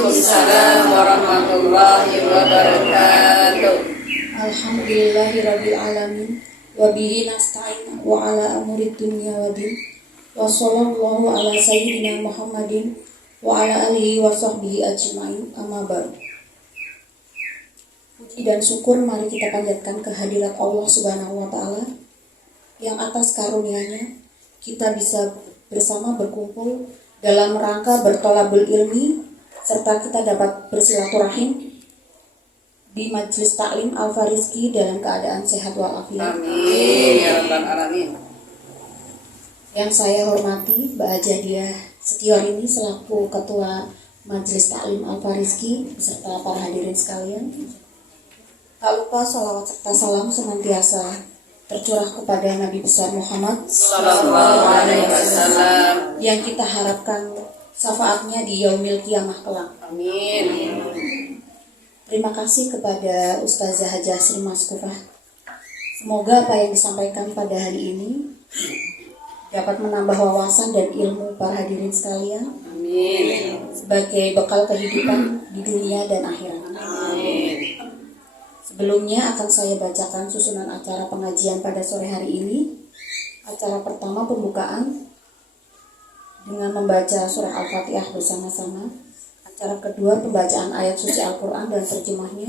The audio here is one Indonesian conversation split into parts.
Waalaikumsalam warahmatullahi wabarakatuh. Alhamdulillahirabbil alamin wa bihi nasta'in wa ala umuri dunya waddin wa sallallahu ala sayyidina Muhammadin wa ala alihi wa sahbihi ajma'in, amma ba'du. Puji dan syukur mari kita panjatkan kehadirat Allah Subhanahu wa taala yang atas karunia-Nya kita bisa bersama berkumpul dalam rangka bertolabul ilmi serta kita dapat bersilaturahim di Majelis Taklim Al-Farizki dalam keadaan sehat walafiat. Amin ya rabbal alamin. Yang saya hormati Mbak Hajadiah Setiarini selaku Ketua Majelis Taklim Al-Farizki beserta para hadirin sekalian. Tak lupa salawat serta salam senantiasa tercurah kepada Nabi besar Muhammad Sallallahu alaihi wasallam yang kita harapkan syafaatnya di yaumil kiamah kelak. Amin. Terima kasih kepada Ustazah Hajah Sri Maskufah. Semoga apa yang disampaikan pada hari ini dapat menambah wawasan dan ilmu para hadirin sekalian. Amin. Sebagai bekal kehidupan di dunia dan akhirat. Amin. Sebelumnya akan saya bacakan susunan acara pengajian pada sore hari ini. Acara pertama pembukaan dengan membaca surah Al-Fatihah bersama-sama. Acara kedua pembacaan ayat suci Al-Quran dan terjemahnya.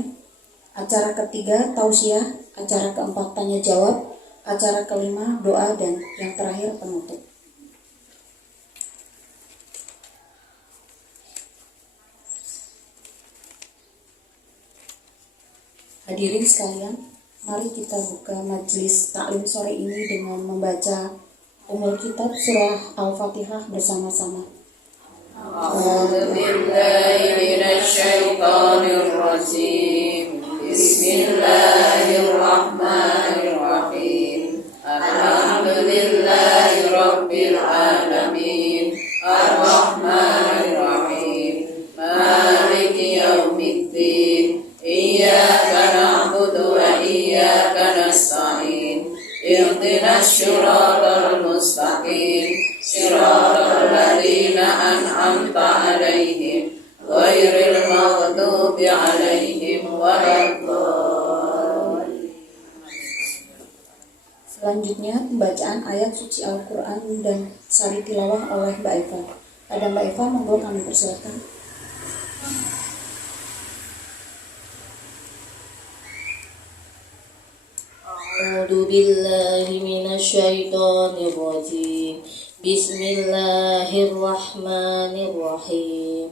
Acara ketiga tausiah. Acara keempat tanya jawab. Acara kelima doa dan yang terakhir penutup. Hadirin sekalian, mari kita buka majelis taklim sore ini dengan membaca umul kitab surah Al-Fatihah bersama-sama. A'udzu billahi minasyaitonir rajim. Bismillahirrahmanirrahim. Alhamdulillahi rabbil alamin. Ar-Rahmanir Rahim. Maliki yaumiddin. Iyyaka na'budu wa iyyaka nasta'in. Ihdinas siratal mustaqim. Siratal ladzina an'amta 'alaihim ghairil maghdubi 'alaihim waladdallin. Selanjutnya pembacaan ayat suci Al-Quran dan sari tilawah oleh Mbak Eva. Ada Mbak Eva, monggo kami persilakan. A'udzu billahi minasyaitonir rajim. Bismillahirrahmanirrahim.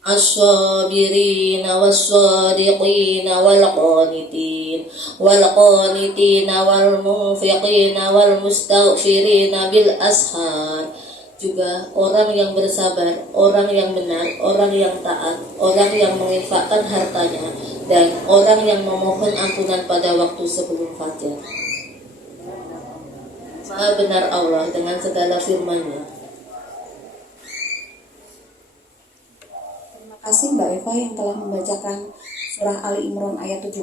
As-sabirina was-sadiqina wal-qanitin wal-munfiqina wal-mustaghfirina bil ashar. Juga orang yang bersabar, orang yang benar, orang yang taat, orang yang menginfakkan hartanya, dan orang yang memohon ampunan pada waktu sebelum fajar. Maha benar Allah dengan segala firman-Nya. Terima kasih Mbak Eva yang telah membacakan surah Ali Imran ayat 17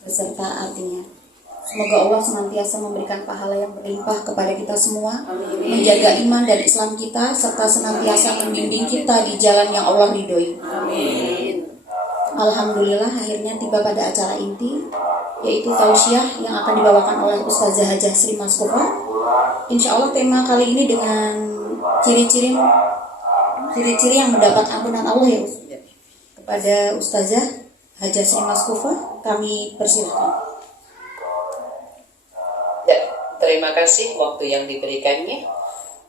beserta artinya. Semoga Allah senantiasa memberikan pahala yang berlimpah kepada kita semua. Amin. Menjaga iman dan Islam kita serta senantiasa membimbing kita di jalan yang Allah ridhoi. Amin. Alhamdulillah akhirnya tiba pada acara inti, yaitu tausiah yang akan dibawakan oleh Ustazah Hajah Sri Maskufah. Insya Allah tema kali ini dengan ciri-ciri yang mendapat ampunan Allah ya Ustaz. Kepada Ustazah Hajah Sri Maskufah kami persilakan. Ya, terima kasih waktu yang diberikannya.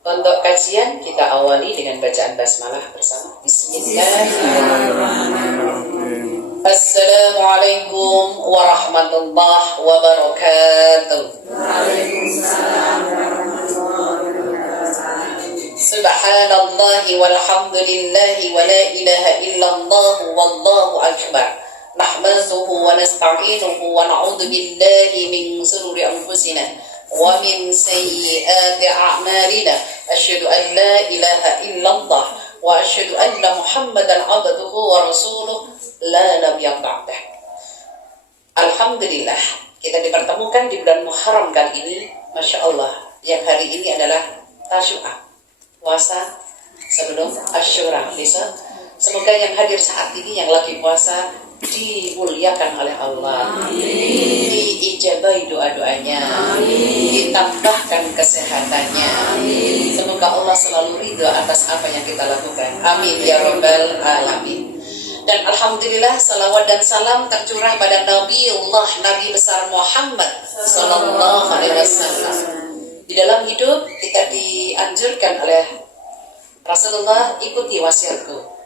Untuk kajian kita awali dengan bacaan basmalah bersama. Bismillahirrahmanirrahim. Assalamualaikum warahmatullahi wabarakatuh. Waalaikumsalam warahmatullahi wabarakatuh. Subhanallahi walhamdulillahi wa la ilaha illallah wallahu akbar. Nahmaduhu wa nasta'inuhu wa na'udzu billahi min shururi anfusina wa min sayyiati a'malina. Asyhadu an la ilaha illallah wa asyhadu anna Muhammadan 'abduhu wa rasuluh la nabiyya ba'dah. Alhamdulillah kita dipertemukan di bulan Muharram kali ini. Masya Allah, yang hari ini adalah Tasyu'ah, puasa sebelum Asyura, besok Semoga yang hadir saat ini yang lagi puasa dimuliakan oleh Allah, diijabahi doa-doanya, ditambahkan kesehatannya. Semoga Allah selalu ridho atas apa yang kita lakukan. Amin ya rabbal alamin. Dan alhamdulillah salawat dan salam tercurah pada Nabi besar Muhammad sallallahu alaihi wasallam. Di dalam hidup kita dianjurkan oleh Rasulullah, ikuti wasiatku.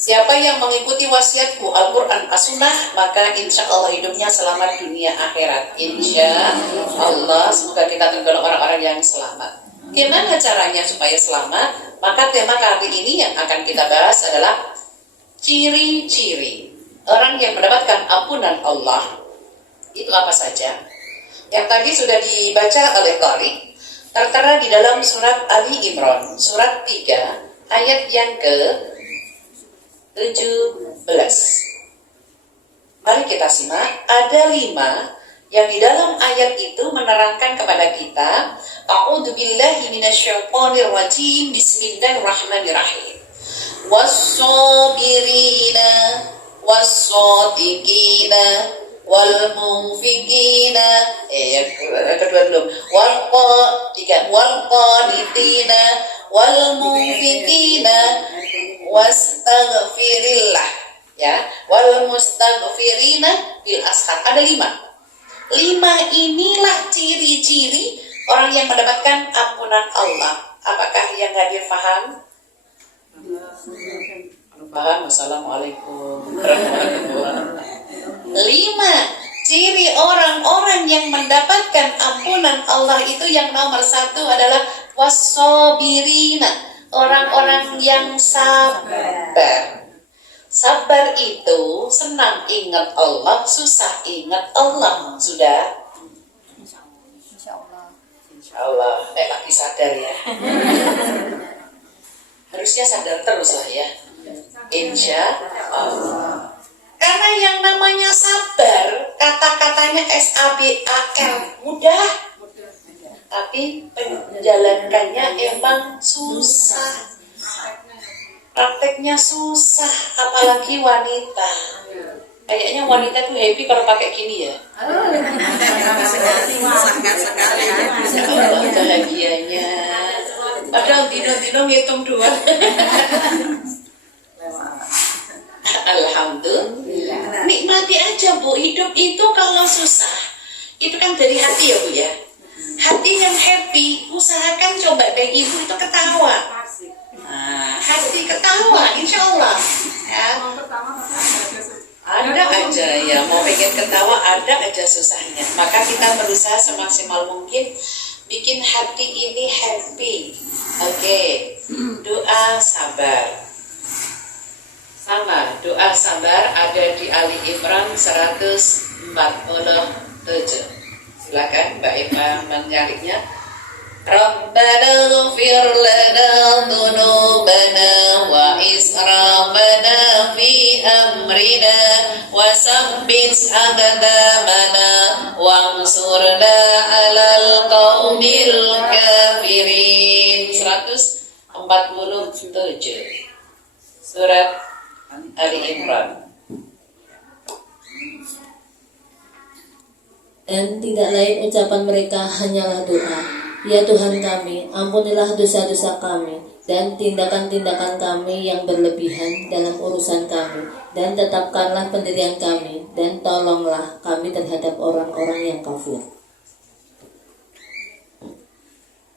Siapa yang mengikuti wasiatku Al-Quran As-Sunnah, maka insya Allah hidupnya selamat dunia akhirat. Insya Allah, semoga kita tergolong orang-orang yang selamat. Gimana caranya supaya selamat? Maka tema kali ini yang akan kita bahas adalah ciri-ciri orang yang mendapatkan ampunan Allah. Itu apa saja? Yang tadi sudah dibaca oleh Qari, tertera di dalam surat Ali Imran, surat 3, ayat yang ke-17. Mari kita simak. Ada 5 yang di dalam ayat itu menerangkan kepada kita, A'udzubillahi minasyaitonir rajim, bismillahirrahmanirrahim. Was-sabirina was-sadiqina wal munfikina, yang kedua belum, wal qanitina wal munfikina wastaghfirillah, ya, wal mustaghfirina bil ashar. Ada 5 inilah ciri-ciri orang yang mendapatkan ampunan Allah. Apakah yang hadir paham? Paham? Assalamualaikum warahmatullahi wabarakatuh. 5 ciri orang-orang yang mendapatkan ampunan Allah itu, yang nomor 1 adalah was-sabirina, orang-orang yang sabar. Sabar itu senang ingat Allah, susah ingat Allah. Sudah? Insya Allah. Lagi sadar ya. Harusnya sadar terus lah ya. Insya Allah. Karena yang namanya sabar, kata-katanya S-A-B-A-R, mudah. Tapi menjalankannya emang susah. Prakteknya susah, apalagi wanita. Kayaknya wanita tuh happy kalau pakai gini ya. Bahagianya. Padahal dino-dino ngitung 2. Alhamdulillah. Nikmati aja Bu, hidup itu kalau susah, itu kan dari hati ya Bu ya. Hati yang happy, usahakan coba deh ibu itu ketawa. Nah, hati ketawa, insya Allah. Ya. Ada aja ya, mau pengen ketawa ada aja susahnya. Maka kita berusaha semaksimal mungkin bikin hati ini happy. Oke, doa sabar. Sama, doa sabar ada di Ali Imran 147. Silakan Mbak Eva menyalipnya. Rabbana ighfir lana dhunubana wa israfana fi amrina wa sabbit aqdamana wansurna 'alal qaumil kafirin. 147 Surat Ali Imran. Dan tidak lain ucapan mereka hanyalah doa. Ya Tuhan kami, ampunilah dosa-dosa kami dan tindakan-tindakan kami yang berlebihan dalam urusan kami, dan tetapkanlah pendirian kami, dan tolonglah kami terhadap orang-orang yang kafir.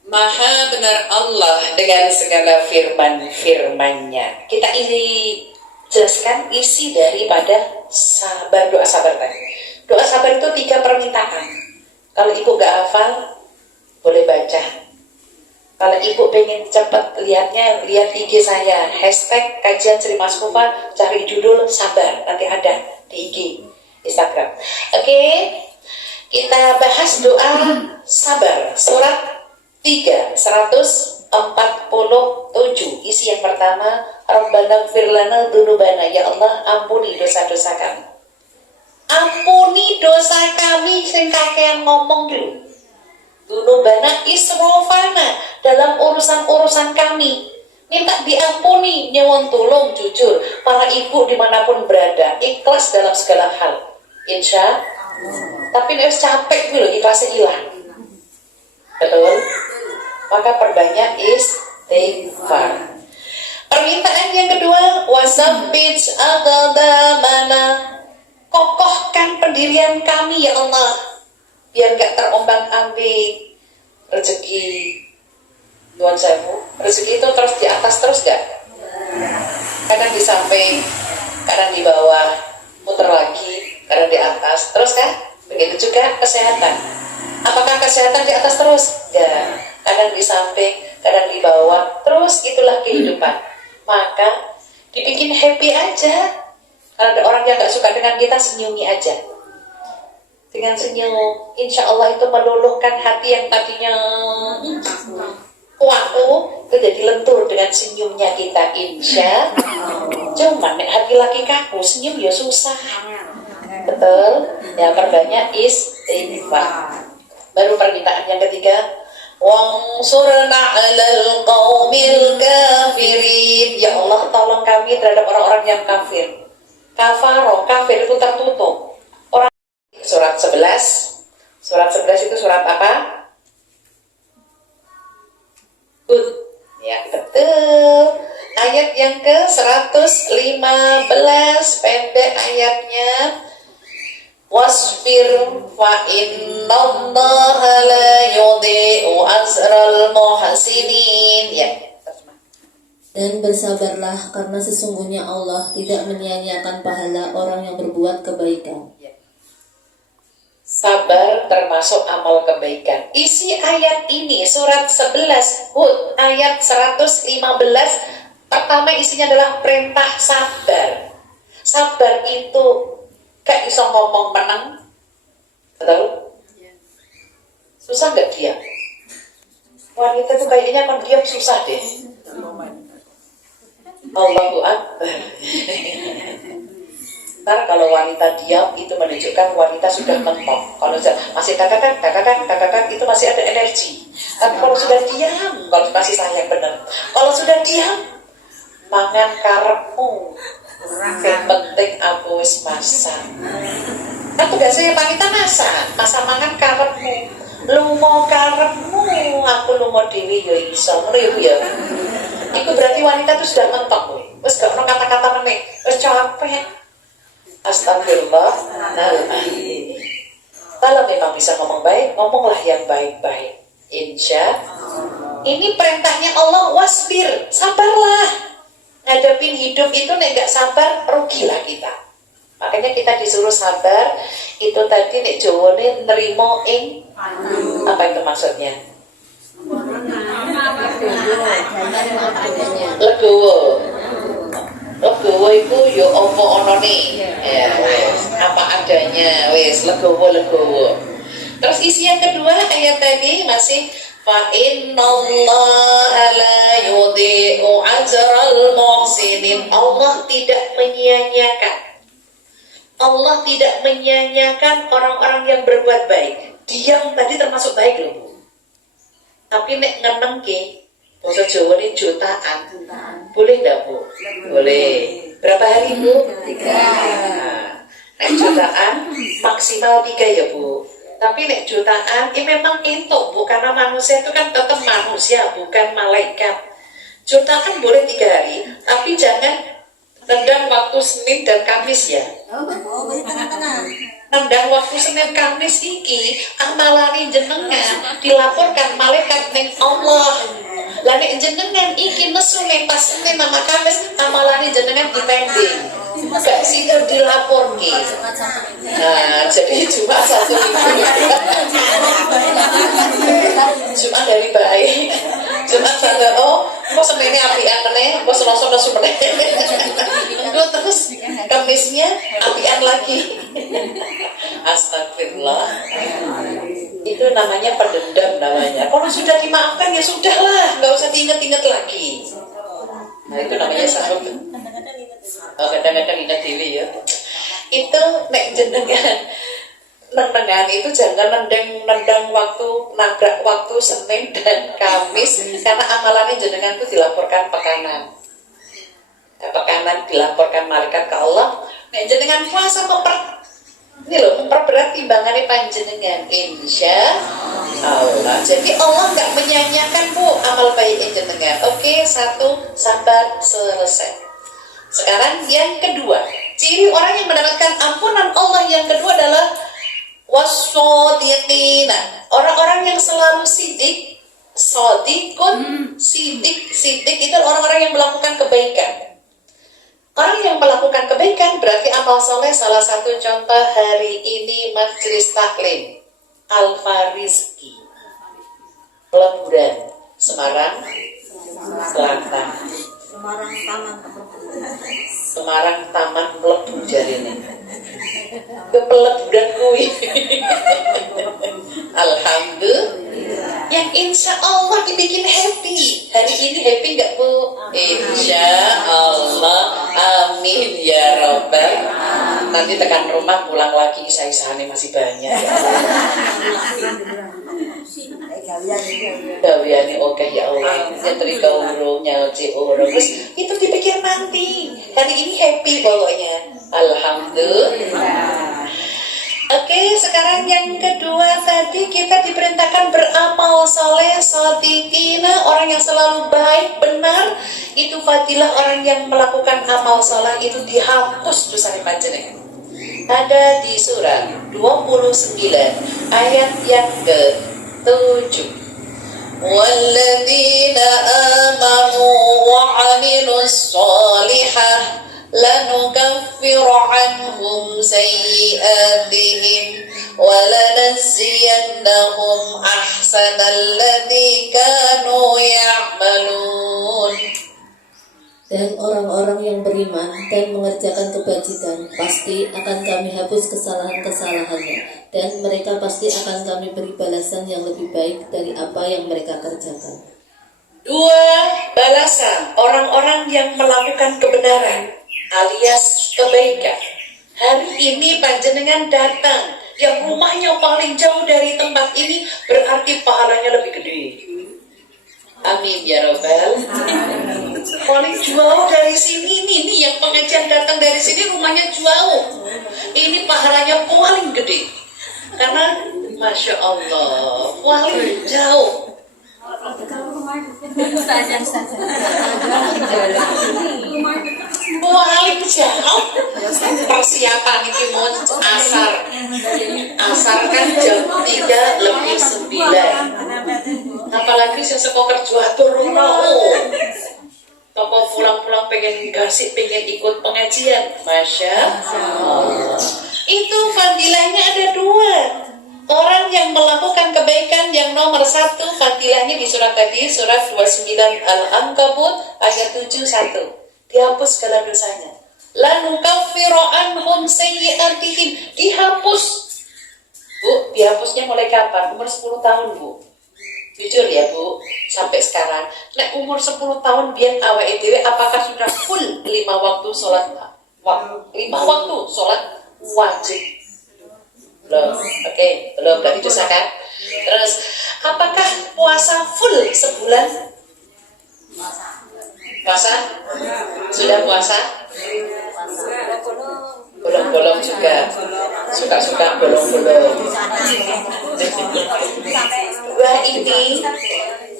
Maha benar Allah dengan segala firman-firman-Nya. Kita ini jelaskan isi daripada sabar, doa sabar tadi. Doa sabar itu 3 permintaan. Kalau ibu gak hafal, boleh baca. Kalau ibu pengen cepat lihatnya, lihat IG saya, hashtag kajian Sri Maskufa, cari judul sabar, nanti ada di IG Instagram. Oke, kita bahas doa sabar, surat 3, 147. Isi yang pertama, Rabbana ighfir lana dzunubana, ya Allah ampuni dosa-dosa kami. Ampuni dosa kami, sing kakean ngomong dulu. Dzunubana israfana, dalam urusan-urusan kami. minta diampuni, nyewon tulung, jujur. Para ibu dimanapun berada, ikhlas dalam segala hal. Insya. Tapi harus capek dulu, ikhlasnya hilang. Betul? Maka perbanyak istighfar. Permintaan yang kedua, wasabbit aqdamana. Kokohkan pendirian kami ya Allah, biar gak terombang-ambing rezeki. Tuhan Sewu, rezeki itu terus di atas terus gak? Kadang di samping, kadang di bawah, muter lagi, kadang di atas, terus kan? Begitu juga kesehatan. Apakah kesehatan di atas terus? Ya, kadang di samping, kadang di bawah, terus itulah kehidupan. Maka dibikin happy aja. Kalau ada orang yang gak suka dengan kita, senyumi aja. Dengan senyum, insya Allah itu meluluhkan hati yang tadinya kuat itu jadi lentur dengan senyumnya kita, insya. Cuman hati laki kaku, senyum ya susah. Betul? Ya, perbanyak istighfar. Baru permintaan yang ketiga, wansurna 'alal qaumil kafirin. Ya Allah, tolong kami terhadap orang-orang yang kafir. Kafaro, kafir itu tertutup. Orang surat 11. Surat 11 itu surat apa? Hud. Ya, betul. Ayat yang ke-115, pendek ayatnya. Wasbir fa innallaha la yudhi'u ajral muhsinin. Ya. Dan bersabarlah karena sesungguhnya Allah tidak menyia-nyiakan pahala orang yang berbuat kebaikan. Sabar termasuk amal kebaikan. Isi ayat ini surat 11 Hud ayat 115. Pertama isinya adalah perintah sabar. Sabar itu gak bisa ngomong menang. Betul? Susah gak diam? Wanita tuh kayaknya kan diam susah deh. Allahu Akbar. Ntar kalau wanita diam itu menunjukkan wanita sudah mentok. Kalau masih kakak itu masih ada energi. Tapi kalau sudah diam, kalau masih sayang benar. Kalau sudah diam, mangan karepmu. Yang penting aku wis masak. Kan tugasnya wanita masak mangan karepmu. Lungo karepmu, aku lungo dewi ya iso ngriu ya. Itu berarti wanita itu sudah mentok. Wis gak ono kata-kata meneh, wis capek. Astagfirullahaladzim. Kalau memang bisa ngomong baik, ngomonglah yang baik-baik. Insya. Ini perintahnya Allah, wasbir, sabarlah. Ngadepin hidup itu nek gak sabar, rugilah kita. Makanya kita disuruh sabar. Itu tadi nek Jawane nerimo ing. Apa itu maksudnya? Legowo. Legowo itu yo apa onone. Ya, apa adanya, wis legowo. Terus isi yang kedua ayat tadi masih fa innallaha la yudhi'u ajral muhsinin. Allah tidak menyia-nyiakan. Allah tidak menyia-nyiakan orang-orang yang berbuat baik. Diam tadi termasuk baik loh, Bu. Tapi nek ngenengke bahasa Jawa ini jutaan. Boleh enggak, Bu? Boleh. Berapa hari, Bu? 3. Nah, nek jutaan maksimal 3 ya, Bu. Tapi nek jutaan ini memang entuk, Bu, karena manusia itu kan tetap manusia, bukan malaikat. Jutaan boleh 3 hari, tapi jangan nendang waktu Senin dan Kamis ya. Nendang waktu Senin Kamis iki amalane jenengan dilaporkan malaikat ning Allah. Lah nek jenengan iki nesu ning pas Senin sama Kamis amalane jenengan dipending. Gak sido dilaporke. Nah, jadi cuma satu cuma dari baik. Cuma satu kok Seninnya apian meneh, kok Selasa nesu meneh. Terus Kamisnya apian lagi. Astagfirullah. Itu namanya pendendam namanya. Kalau sudah dimaafkan ya sudahlah, nggak usah diingat-ingat lagi. Nah itu namanya sahabat. Kadang-kadang ingat diri ya. Itu nek jenengan Nenengan itu jangan nendang waktu, nabrak waktu Senin dan Kamis, karena amalannya jenengan itu dilaporkan pekanan. Pekanan dilaporkan malaikat ke Allah. Nek jenengan puasa ini loh, memperberat timbangannya panjenengan, insya Allah. Jadi Allah nggak menyanyiakan bu amal baik jenengan. Oke, satu, sabar, selesai. Sekarang yang kedua, ciri orang yang mendapatkan ampunan Allah yang kedua adalah wassodiqina, orang-orang yang selalu sidik. Sodikun, sidik itu orang-orang yang melakukan kebaikan. Orang yang melakukan kebaikan berarti amal soleh. Salah satu contoh hari ini Majelis Taklim Al-Farizki Peleburan Semarang Selatan, Semarang Taman Pelebu jarine kepeleburan kui. Alhamdulillah, yang insya Allah dibikin happy. Hari ini happy nggak bu? Insya Allah, amin ya robbal. Nanti tekan rumah pulang lagi isah-isahane masih banyak. Gawiane oke ya Allah, nyetrika urung, nyauci urung. Terus itu dipikir nanti. Hari ini happy pokoknya. Alhamdulillah. Oke, sekarang yang kedua tadi kita diperintahkan beramal soleh, sadiqina, orang yang selalu baik, benar. Itu fadilah orang yang melakukan amal soleh itu dihapus dosa panjenengan. Ada di surat 29 ayat yang ke-7. Walladzina amanu wa 'amilus sholihah lanukaffiru 'anhum sayyi'atihim wa lanajziyannahum ahsanal ladzi kanu ya'malun. Dan orang-orang yang beriman dan mengerjakan kebajikan pasti akan kami hapus kesalahan-kesalahannya, dan mereka pasti akan kami beri balasan yang lebih baik dari apa yang mereka kerjakan. Dua balasan orang-orang yang melakukan kebenaran alias kebaikan. Hari ini panjenengan datang, yang rumahnya paling jauh dari tempat ini berarti pahalanya lebih gede. Amin ya robbal. Paling jauh dari sini nih yang pengajian datang dari sini rumahnya jauh. Ini pahalanya paling gede. Karena Masya Allah paling jauh. Paling jauh. Persiapan ini mau asar kan jam 3:09. Apalagi saya sekolah kerja turun toko pulang-pulang pengen gasik, pengen ikut pengajian. Masya Allah. Itu fadilahnya ada dua. Orang yang melakukan kebaikan yang nomor satu, fadilahnya di surat tadi, surat 29 Al-Ankabut ayat 71. Dihapus segala dosanya. Lanukaffiru anhum sayyi'atihim. Dihapus. Bu, dihapusnya mulai kapan? Umur 10 tahun, Bu. Jujur ya Bu, sampai sekarang nek umur 10 tahun biar awake dhewe apakah sudah full 5 waktu sholat 5 waktu sholat wajib? Belum, oke, belum, berarti dosa kan? Terus, apakah puasa full sebulan? Puasa? Sudah puasa? Bolong-bolong juga, suka-suka bolong-bolong. Wah ini,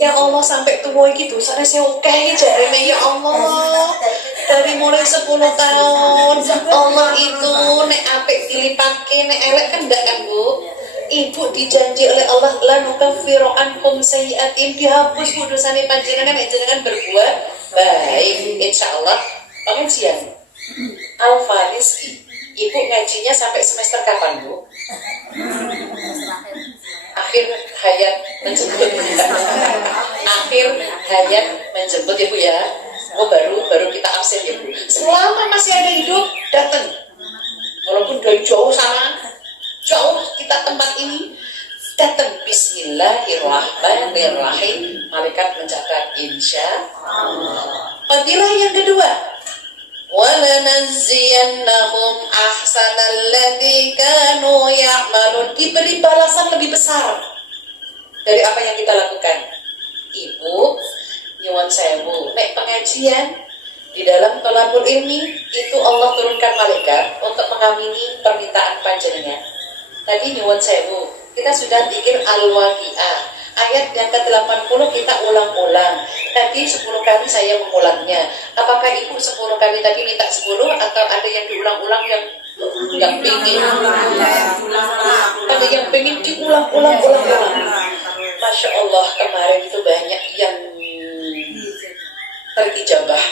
ya Allah sampai tua gitu, sana saya oke jarene ya Allah. Dari mulai 10 tahun, Allah itu nek apik dilipake, nek elek kan enggak kan Bu? Ibu dijanji oleh Allah lanukaffiru anhum sayyi'atihim, dihapus Bu dosane panjenengan nek jenengan berbuat baik. Insyaallah pengajian Al-Farizki. Ibu ngajinya sampai semester kapan Bu? Akhir hayat menjemput. Akhir hayat menjemput ya Bu ya. Oh baru kita absen ya Bu. Selama masih ada hidup datang. Walaupun dari jauh sana, jauh kita tempat ini, datang. Bismillahirrahmanirrahim. Malaikat mencatat insya Allah. Fadilah yang kedua, walanajziyannahum ahsanal ladzi kanu ya'malun. Diberi balasan lebih besar dari apa yang kita lakukan. Ibu nyuwun sewu, nek pengajian di dalam thalabul ilmi itu Allah turunkan malaikat untuk mengamini permintaan panjenengan. Tadi nyuwun sewu, kita sudah bikin Al-Waqi'ah ayat yang ke-80 kita ulang-ulang. Tadi 10 kali saya mengulangnya. Apakah ibu 10 kali tadi minta 10 atau ada yang diulang-ulang yang pengen? Ada yang pengen diulang-ulang. Masya Allah, kemarin itu banyak yang terijabah.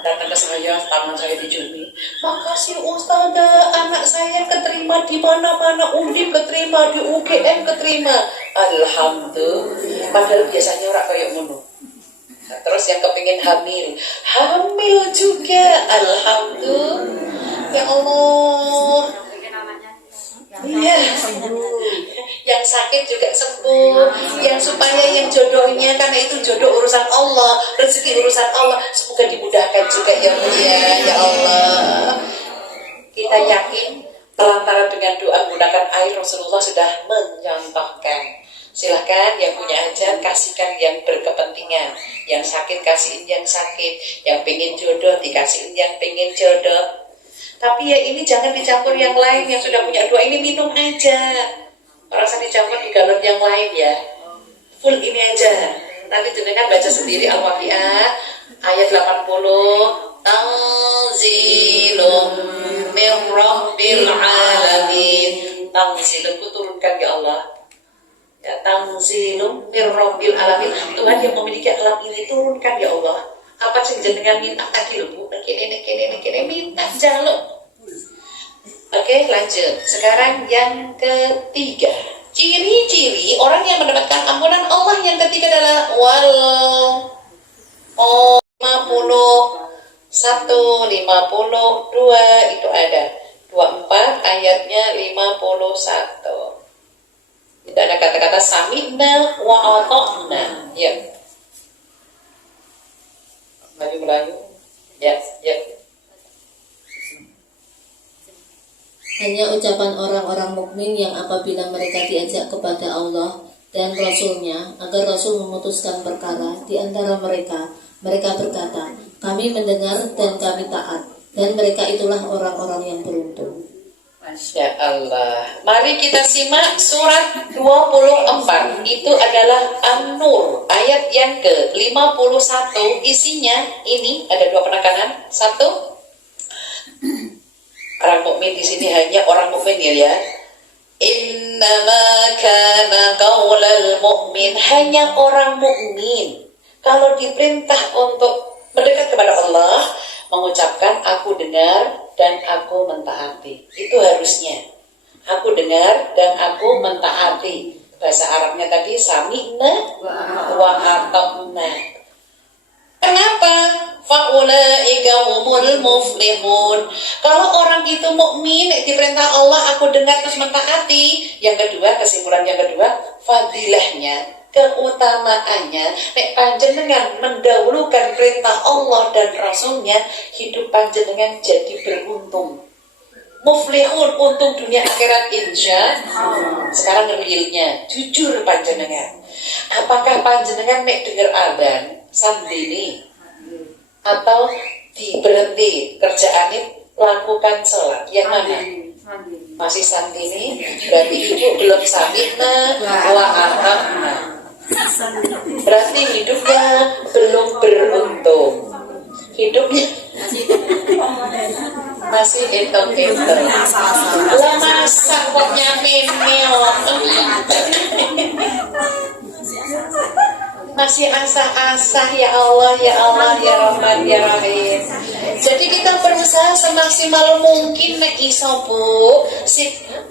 Datang ke saya, tangan saya dijumi. Makasih Ustazah, anak saya keterima di mana-mana, Undip keterima, di UGM keterima. Alhamdulillah. Padahal biasanya orang kayak ngono. Nah, terus yang kepingin hamil juga. Alhamdulillah. Ya Allah. Iya. Yang sakit juga sembuh, yang supaya yang jodohnya, karena itu jodoh urusan Allah, rezeki urusan Allah, semoga dimudahkan juga ya mulia ya Allah. Kita yakin pelantara dengan doa menggunakan air Rasulullah sudah menyontohkan. Silahkan yang punya hajat kasihkan yang berkepentingan, yang sakit kasihin yang sakit, yang pengen jodoh dikasihin yang pengen jodoh. Tapi ya ini jangan dicampur yang lain yang sudah punya doa, ini minum aja. Rasa dicampur di galon yang lain ya. Full ini aja. Nanti jenengan baca sendiri Al-Waqi'ah ayat 80. Tanzilum min Rabbil Alamin. Tanzilum ku turunkan ya Allah. Ya, Tanzilum min Rabbil Alamin. Tuhan yang memiliki alam ini turunkan ya Allah. Apa sih jenengan minta tadi lho Bu? Kene minta jaluk. Oke, lanjut. Sekarang yang ketiga. Ciri-ciri orang yang mendapatkan ampunan Allah yang ketiga adalah 51, 52 itu ada. 24 ayatnya 51. Itu ada kata-kata sami'na wa ata'na. Ya. Melayu. Ya. Hanya ucapan orang-orang mukmin yang apabila mereka diajak kepada Allah dan Rasul-Nya agar Rasul memutuskan perkara di antara mereka berkata, kami mendengar dan kami taat, dan mereka itulah orang-orang yang beruntung. Masya Allah. Mari kita simak surat 24. Itu adalah An-Nur ayat yang ke-51. Isinya ini ada 2 penekanan. 1, orang mukmin di sini hanya orang mukmin ya. Innama kana qaulal mu'min, hanya orang mukmin kalau diperintah untuk mendekat kepada Allah mengucapkan aku dengar dan aku mentaati. Itu harusnya. Aku dengar dan aku mentaati. Bahasa Arabnya tadi sami'na wa ata'na. Kenapa? Faulaika humul muflihun. Kalau orang itu mukmin diperintah Allah aku dengar terus mentaati. Yang kedua, kesimpulan yang kedua, fadilahnya, keutamaannya, nek panjenengan mendahulukan perintah Allah dan Rasulnya, hidup panjenengan jadi beruntung. Muflihun, untung dunia akhirat insya. Sekarang realnya, jujur panjenengan. Apakah panjenengan nek dengar adzan sandini atau diberhenti kerjaannya lakukan sholat? Yang mana? Masih sandini, berarti ibu belum sami'na wa ata'na. Berarti hidupnya belum beruntung. Hidupnya masih hitung-hitung. Lah masa kok nyamil masih asah-asah ya Allah ya Rahman ya Rahim. Jadi kita berusaha semaksimal mungkin nek iso Bu,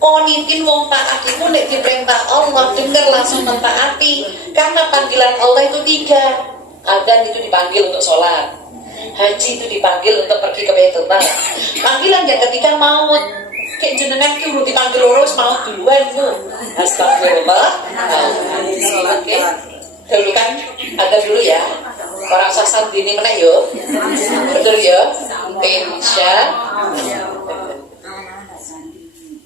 ponitin wong taat iku nek diperintah Allah denger langsung mentaati. Karena panggilan Allah itu 3. Adzan itu dipanggil untuk sholat, haji itu dipanggil untuk pergi ke Baitullah. Panggilan yang ketiga maut. Kayak jenengan ki urut dipanggil urus maut duluan Bu. Astagfirullah. Oke. Dulu kan ada dulu ya. Orang sasan dini meneh yo. Betul ya? Insya.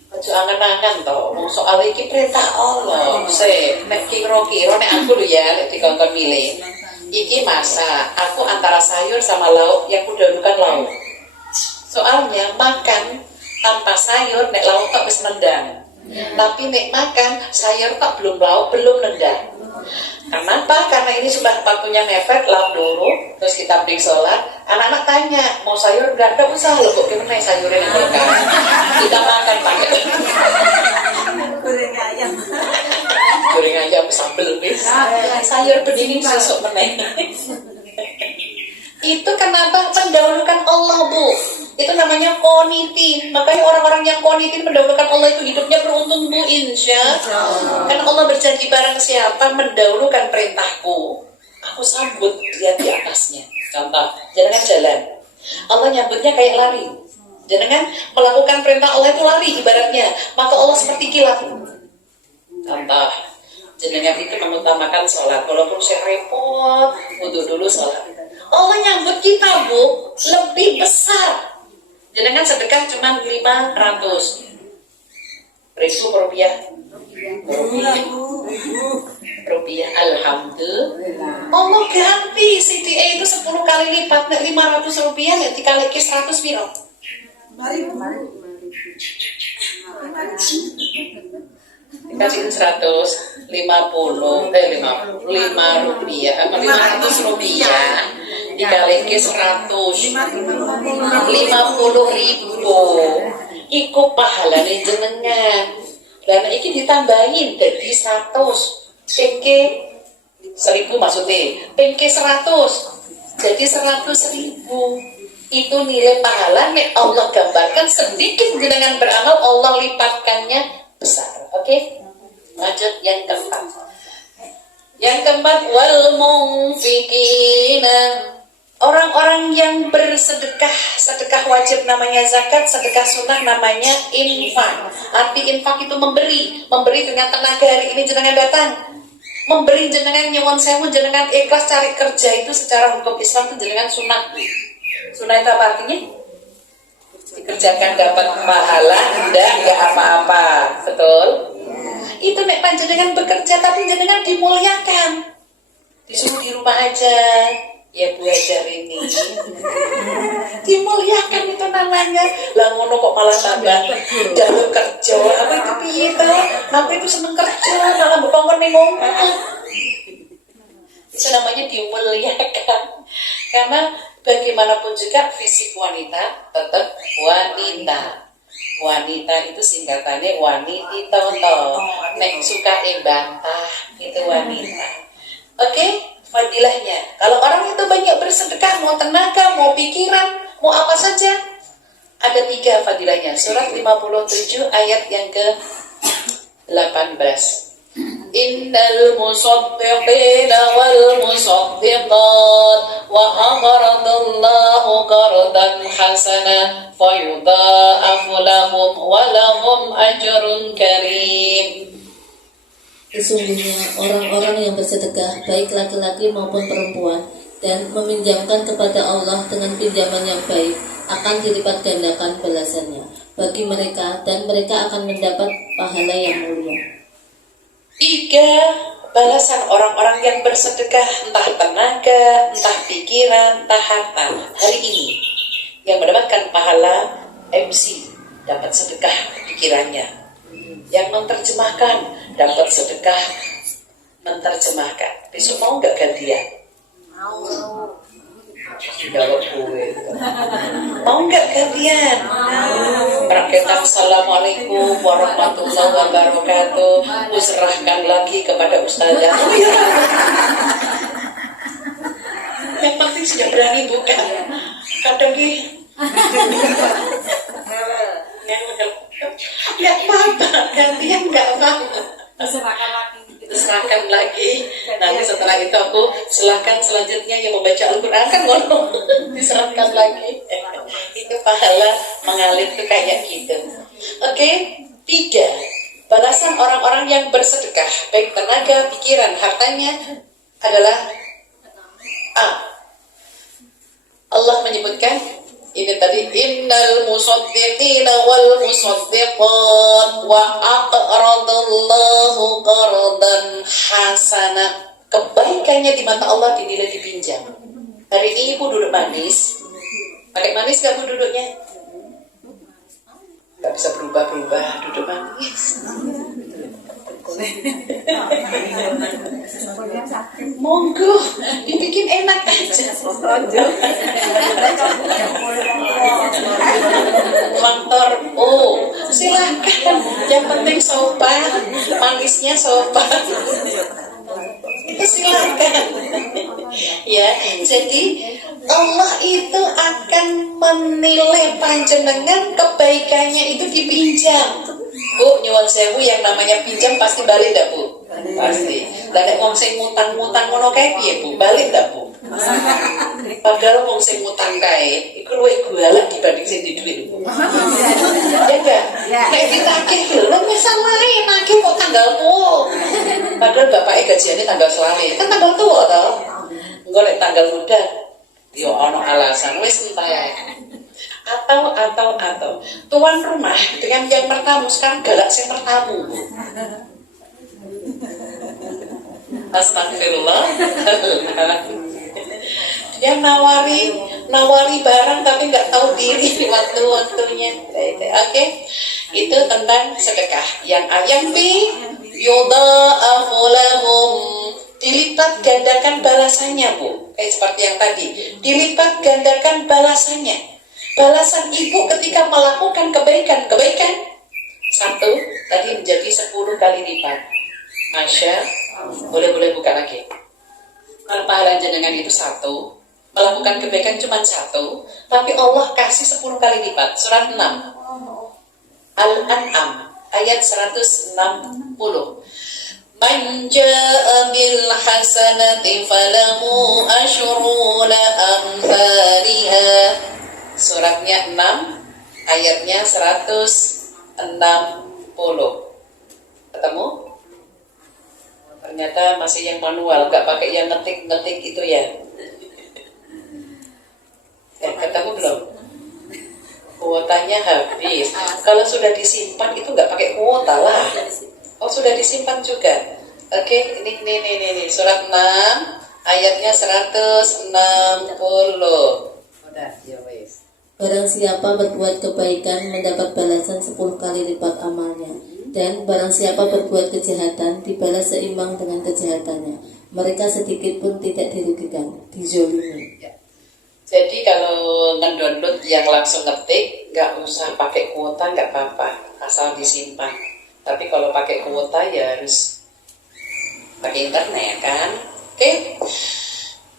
Aja angen-angen to, wong soal iki perintah Allah. Sik, nek kira-kira nek aku lho ya, nek dikongkon milih. Iki masak, aku antara sayur sama lauk yang kudahulukan lauk. Soalnya makan tanpa sayur nek lauk tok wis nendang. Tapi nek makan sayur tok belum lauk belum nendang. Kenapa? Karena ini sudah waktunya mepet, lauk dulu, terus kita break sholat. Anak-anak tanya, mau sayur enggak? Enggak usah loh, kok gimana sayurnya yang berkah? Kita makan pakai goreng ayam sambel nih. Sayur bening sesuk meneh. Itu kenapa mendahulukan Allah, Bu? Itu namanya qanitin. Makanya orang-orang yang qanitin mendahulukan Allah itu hidupnya beruntung, Bu, insya. Karena Allah berjanji barang siapa mendahulukan perintahku, aku sambut dia di atasnya. Contoh, jangan jalan. Allah nyambutnya kayak lari. Jangan melakukan perintah Allah itu lari ibaratnya. Maka Allah seperti kilat. Contoh, jenengan itu mengutamakan sholat. Walaupun saya repot, wudhu dulu sholat. Allah nyambut kita, Bu, lebih besar. Jenengan sedekah cuma 500 ribu rupiah. Alhamdulillah. Allah ganti CDA itu 10 kali lipat. Nek 500 rupiah nek dikalikan 100 piro? Dikasih 150 5 rupiah 500 rupiah dikalikan 150.000 iku pahalane jenengan. Dan iki ditambahin jadi 100 pengke 1000 maksudnya pengke 100 jadi 100.000. Itu nilai pahala nek Allah gambarkan sedikit dengan beramal Allah lipatkannya besar. Oke? Lanjut yang keempat. Yang keempat wal munfikina. Orang-orang yang bersedekah, sedekah wajib namanya zakat, sedekah sunnah namanya infak. Arti infak itu memberi dengan tenaga. Hari ini jenengan datang, memberi jenengan nyewon sewu, jenengan ikhlas cari kerja itu secara hukum Islam itu jenengan sunnah. Sunnah itu apa artinya? Dikerjakan dapat pahala, enggak apa-apa, betul? Itu nek panjenengan bekerja tapi jenengan dimuliakan, disuruh di rumah aja. Ya Bu ajar ini dimuliakan itu namanya. Lah ngono kok malah tambah dalam kerja. Apa itu piye to? Aku itu seneng kerja malah mbok ning omah. Itu namanya dimuliakan. Karena bagaimanapun juga fisik wanita tetap wanita. Wanita itu singkatannya waniti tonto. Nek suka bantah itu wanita. Oke? Fadilahnya, kalau orang itu banyak bersedekah, mau tenaga, mau pikiran, mau apa saja, ada 3 fadilahnya. Surat 57 ayat yang ke-18. Innal musaddiqina wal musaddiqat wa aqradallahu qardan hasana fayudha'afu lahum wa lahum ajrun karim. Sesungguhnya orang-orang yang bersedekah, baik laki-laki maupun perempuan, dan meminjamkan kepada Allah dengan pinjaman yang baik, akan dilipat gandakan balasannya bagi mereka, dan mereka akan mendapat pahala yang mulia. 3 balasan orang-orang yang bersedekah, entah tenaga, entah pikiran, entah harta. Hari ini yang mendapatkan pahala MC dapat sedekah pikirannya, yang menerjemahkan dapat sedekah menerjemahkan. Besok mau nggak gantian? Jawab gue. Mau nggak gantian? Rakyat assalamualaikum warahmatullahi wabarakatuh. Serahkan lagi kepada ustazah. Oh ya. Yang penting sudah berani buka. Kadang gini. Ya apa-apa, gantian nggak apa-apa. Serahkan lagi. Nanti setelah itu aku silahkan selanjutnya yang membaca Al-Quran kan ngomong diserahkan lagi. Itu pahala mengalir tuh kayak gitu. Oke, 3 balasan orang-orang yang bersedekah, baik tenaga, pikiran, hartanya adalah Allah menyebutkan ini tadi innal musaddiqina wal musaddiqat wa aqradallahu qardan hasana. Kebaikannya di mata Allah dinilai dipinjam. Hari ini ibu duduk manis. Pakai manis gak bu duduknya? Gak bisa berubah-berubah duduk manis. Monggo dibikin enak aja. Faktor silakan. Yang penting sopan, manisnya sopan. Itu silakan. Ya, jadi Allah itu akan menilai panjenengan kebaikannya itu dipinjam. Bu, nyuwun sewu yang namanya pinjam pasti balik dah bu? Pasti. Lah nek wong sing ngutang-ngutang ngono kae piye bu? Balik dah bu? Padahal wong sing ngutang kae iku luwih galak dibanding sing di dhuwit. Ya enggak? Nek ditagih lho masalahe nagih kok tanggalmu. Padahal bapaknya gajiannya tanggal selali. Kan tanggal tua toh. Engko nek tanggal muda yo ono alasan wis entah ya. Atau tuan rumah dengan yang bertamu sekarang galak sing bertamu. Astagfirullah. Dia nawari barang tapi nggak tahu diri waktu-waktunya. Oke. Itu tentang sedekah. Yang B yudha'afu lahum, dilipat gandakan balasannya bu. Kayak seperti yang tadi, dilipat gandakan balasannya. Balasan ibu ketika melakukan kebaikan 1 tadi menjadi 10 kali lipat. Masya, boleh buka lagi. Kalau pahala jenengan itu 1, melakukan kebaikan cuma 1, tapi Allah kasih 10 kali lipat. Surat 6 Al-An'am ayat 160. Man jaa bil hasanati falahu asyruna amsalha. Suratnya 6 ayatnya 160. Ketemu? Ternyata masih yang manual, gak pakai yang ngetik itu ya. Ketemu belum? Kuotanya habis. Kalau sudah disimpan itu gak pakai kuota lah. Oh sudah disimpan juga. Oke, ini surat 6 ayatnya 160. Udah, ya wes. Barang siapa berbuat kebaikan mendapat balasan 10 kali lipat amalnya, dan barang siapa berbuat kejahatan dibalas seimbang dengan kejahatannya. Mereka sedikit pun tidak dirugikan, dizolimi. Jadi kalau ngedownload yang langsung ngetik, nggak usah pakai kuota, nggak apa-apa, asal disimpan. Tapi kalau pakai kuota ya harus pakai internet kan. Oke.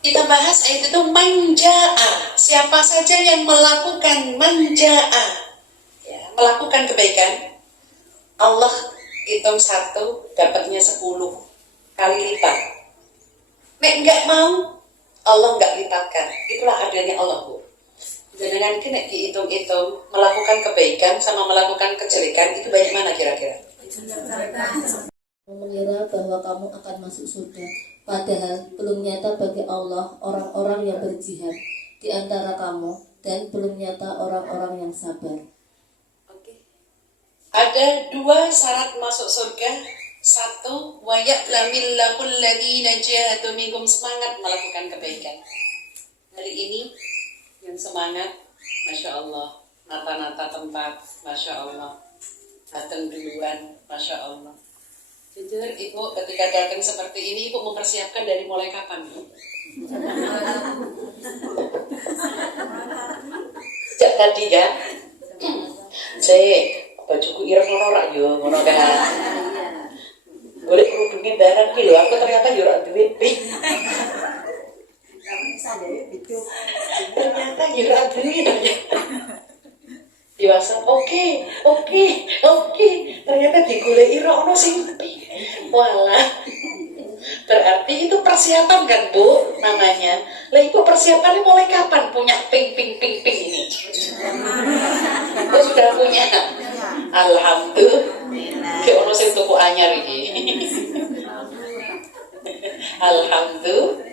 Kita bahas ayat itu manja'a. Siapa saja yang melakukan manja'a, ya, melakukan kebaikan, Allah hitung 1 dapatnya 10 kali lipat. Nek enggak mau, Allah enggak lipatkan. Itulah adanya Allah bu. Jadi nanti nek dihitung-hitung melakukan kebaikan sama melakukan kejelekan itu banyak mana kira-kira? Mengira bahwa kamu akan masuk surga, padahal belum nyata bagi Allah orang-orang yang berjihad di antara kamu, dan belum nyata orang-orang yang sabar. Oke. Ada 2 syarat masuk surga. 1, wa ya'lamillahu alladhina jahadu minkum, semangat melakukan kebaikan. Hari ini yang semangat, Masya Allah, nata-nata tempat, Masya Allah, datang duluan, Masya Allah. Jujur ibu ketika datang seperti ini, ibu mempersiapkan dari mulai kapan? Sejak tadi kan? Saya bajuku ireng ngono rak yo, ngono kan. Boleh kerudungnya barang ki lho, aku ternyata yo rak duwe. Ternyata yo rak duwe. Dewasa, oke. Ternyata digoleki ora ono sing walah. Berarti itu persiapan kan bu namanya. Lah itu persiapannya mulai kapan punya ping ini? Oh sudah punya. Alhamdulillah. Ki ono sing tuku anyar iki. Alhamdulillah.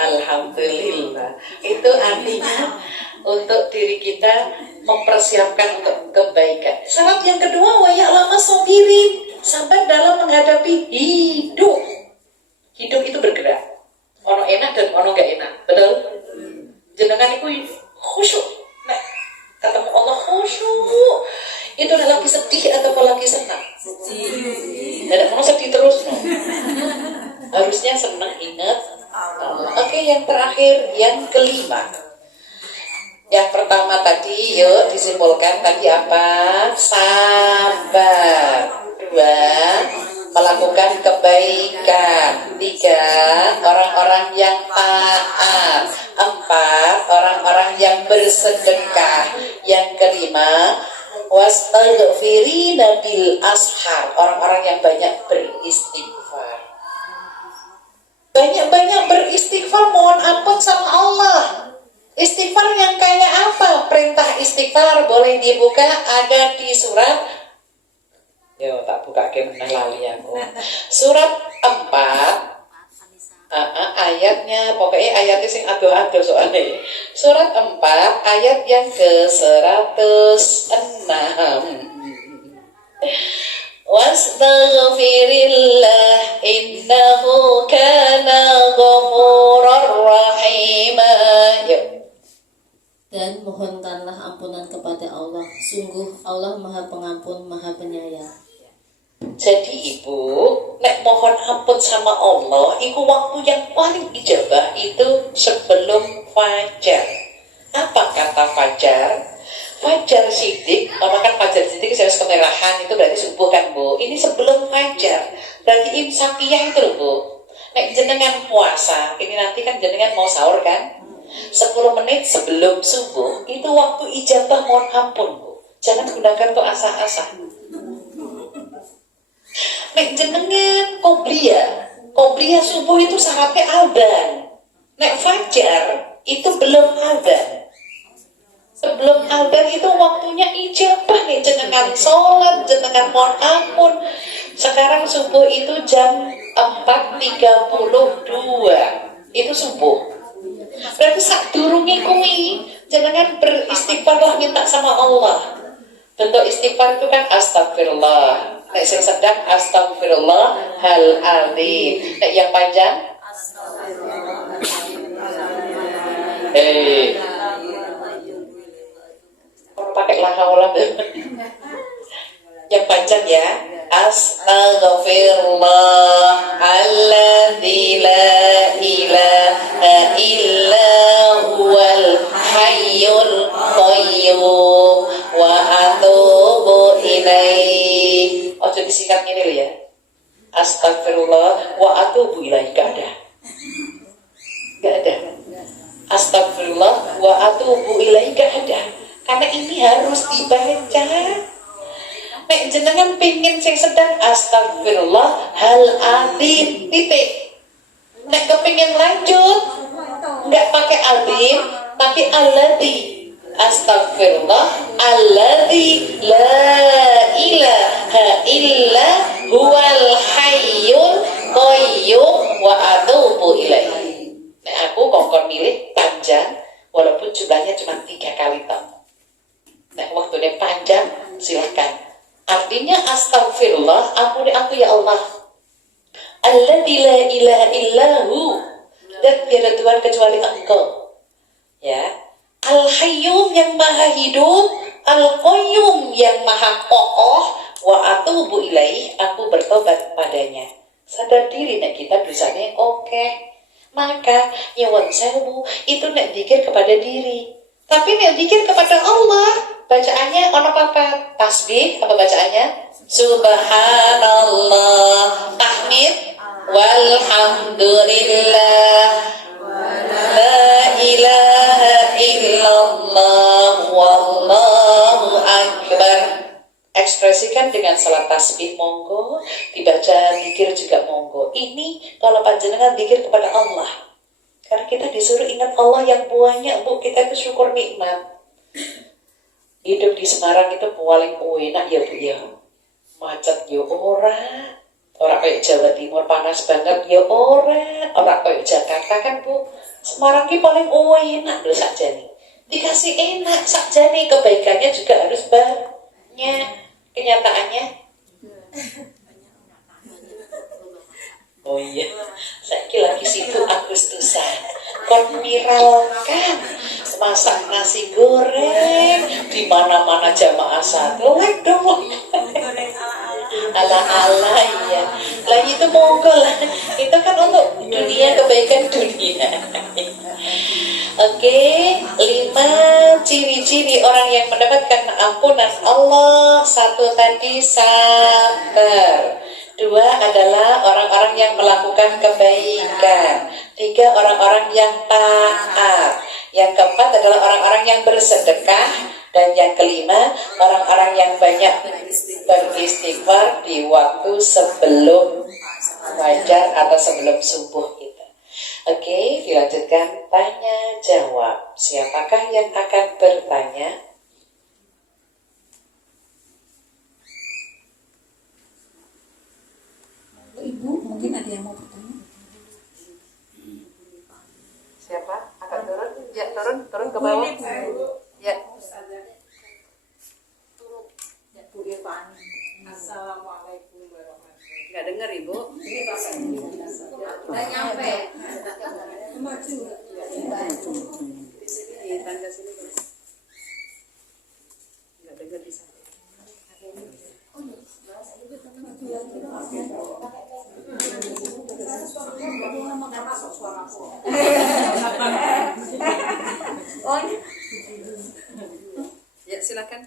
Alhamdulillah. Itu artinya untuk diri kita mempersiapkan untuk kebaikan. Syarat yang kedua, wa ya'lama sabirin, sabar dalam menghadapi hidup. Hidup itu bergerak. Ono enak dan ono gak enak. Betul? Jenengan itu khusyuk. Nah, ketemu Allah khusyuk. Itu lagi sedih atau lagi senang? Sedih. Tidak mau sedih terus, no. Harusnya senang, ingat Allah. Oke, yang terakhir, yang kelima. Yang pertama tadi, yuk disimpulkan tadi apa? Sabar. 2, melakukan kebaikan. 3, orang-orang yang taat. 4, orang-orang yang bersedekah. Yang kelima, wastaghfirina bil ashar, orang-orang yang banyak beristighfar. Banyak-banyak beristighfar, mohon ampun sama Allah. Istighfar yang kayak apa? Perintah istighfar boleh dibuka, ada di surat, yo tak buka kemana lali aku. Surat 4, ayatnya, pokoknya ayatnya sing ado-ado soalnya. Surat 4 ayat yang ke-106. Wastaghfirillah innahu kana ghafurar rahima. Dan mohonkanlah ampunan kepada Allah. Sungguh Allah Maha Pengampun, Maha Penyayang. Jadi ibu, nek mohon ampun sama Allah, itu waktu yang paling ijabah itu sebelum fajar. Apa kata fajar? Fajar sidik, kan fajar sidik saya kemerahan, itu berarti subuh kan bu. Ini sebelum fajar, berarti imsakiyah itu loh bu. Nek jenengan puasa, ini nanti kan jenengan mau sahur kan? 10 menit sebelum subuh, itu waktu ijabah mohon ampun bu. Jangan gunakan tuh asah-asah. Nek jenengan qobliyah subuh itu syaratnya adzan. Nek fajar itu belum adzan. Sebelum adzan itu waktunya ijabah nih, jenengan sholat, jenengan mohon ampun. Sekarang subuh itu jam 4.32, itu subuh. Berarti sak durunge kuwi jenengan beristighfarlah, minta sama Allah. Bentuk istighfar itu kan astagfirullah. Nek sing sedang astagfirullah hal azim. Nek yang panjang pakai lahaula. Yang panjang ya. Astaghfirullah alladzi la ilaha illa huwal hayyul qayyum wa atubu ilaihi. Ojo disingkat ini loh ya. Astagfirullah wa atubu ilaihi, gak ada. Astagfirullah wa atubu ilaihi, gak ada. Karena ini harus dibaca. Nek jenengan pingin sing sedang astagfirullah hal azim titik. Nek kepingin lanjut nggak pakai azim tapi alladzi. Astagfirullah alladzi la ilaha illa huwal hayyul qayyum wa atubu ilaihi. Nek aku kongkon milih panjang walaupun jumlahnya cuma 3 kali tok. Nek waktunya panjang silakan. Artinya astagfirullah, ampuni aku ya Allah. Alladzi la ilaha illahu, dan tiada Tuhan kecuali Engkau. Ya. Al-Hayyum yang maha hidup, Al-Qayyum yang maha kokoh, wa atubu ilaih, aku bertobat padanya. Sadar diri nek kita dosanya oke. Maka nyuwun sewu itu nek zikir kepada diri. Tapi nek zikir kepada Allah, bacaannya ono apa? Tasbih apa bacaannya? Subhanallah, tahmid, walhamdulillah, la ilaha illallah, wallahu akbar. Ekspresikan dengan salat tasbih monggo, dibaca zikir juga monggo. Ini kalau panjenengan zikir kepada Allah. Karena kita disuruh ingat Allah yang banyak, bu. Kita itu syukur nikmat. Hidup di Semarang itu paling enak ya bu ya. Macet ya ora. Orang kayak Jawa Timur panas banget ya orang kayak Jakarta kan Bu. Semarang ki paling enak lho sakjane. Dikasih enak sakjane, kebaikannya juga harus banyak. Kenyataannya oh iya, saya lagi sibuk Agustusan. Kon viralkan masak nasi goreng di mana-mana jamaah satu. Like dong. Ala-ala ya. Lah itu monggo lah. Itu kan untuk dunia, kebaikan dunia. Oke, 5 ciri-ciri orang yang mendapatkan ampunan Allah. 1 tadi sabar. 2 adalah orang-orang yang melakukan kebaikan. 3 orang-orang yang taat. Yang keempat adalah orang-orang yang bersedekah. Dan yang kelima, orang-orang yang banyak beristighfar di waktu sebelum fajar atau sebelum subuh itu. Oke, dilanjutkan tanya jawab. Siapakah yang akan bertanya? Ibu, mungkin ada yang mau bertanya? Siapa? Akan turun? Ya, turun ke bawah. Ya. Assalamualaikum warahmatullahi wabarakatuh. Nggak dengar Ibu? Ini udah nyampe. Di tangga sini. Nggak dengar di sana. Ya, silakan.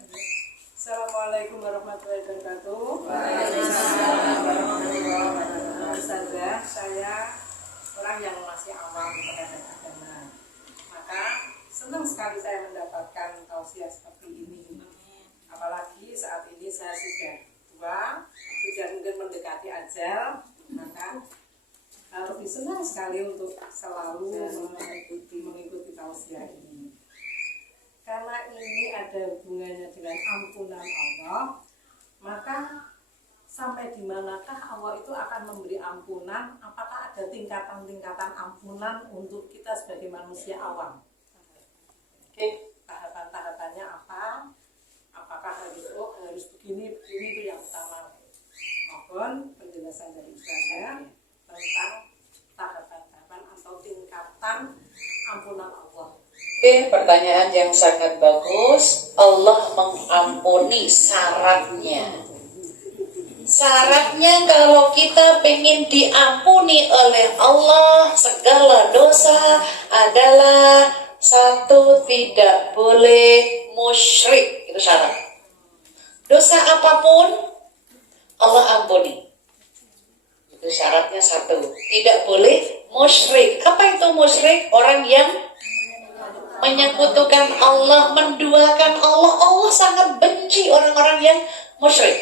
Assalamualaikum warahmatullahi wabarakatuh. Waalaikumsalam warahmatullahi wabarakatuh. Ustazah, saya orang yang masih awam terhadap agama. Maka senang sekali saya mendapatkan tausiah seperti ini. Apalagi saat ini saya sudah tua, sudah mungkin mendekati ajal, maka lebih senang sekali untuk selalu mengikuti tausiah ini. Karena ini ada hubungannya dengan ampunan Allah, maka sampai di manakah Allah itu akan memberi ampunan? Apakah ada tingkatan-tingkatan ampunan untuk kita sebagai manusia awam? Oke, tahapan-tahapannya apa? Apakah harus begini itu yang utama? Mohon penjelasan dari saya tentang tahapan-tahapan atau tingkatan ampunan Allah. Oke, pertanyaan yang sangat bagus. Allah mengampuni syaratnya. Syaratnya kalau kita pengen diampuni oleh Allah segala dosa adalah 1, tidak boleh musyrik. Itu syarat. Dosa apapun Allah ampuni. Itu syaratnya 1. Tidak boleh musyrik. Apa itu musyrik? Orang yang menyekutukan Allah, menduakan Allah. Allah sangat benci orang-orang yang musyrik.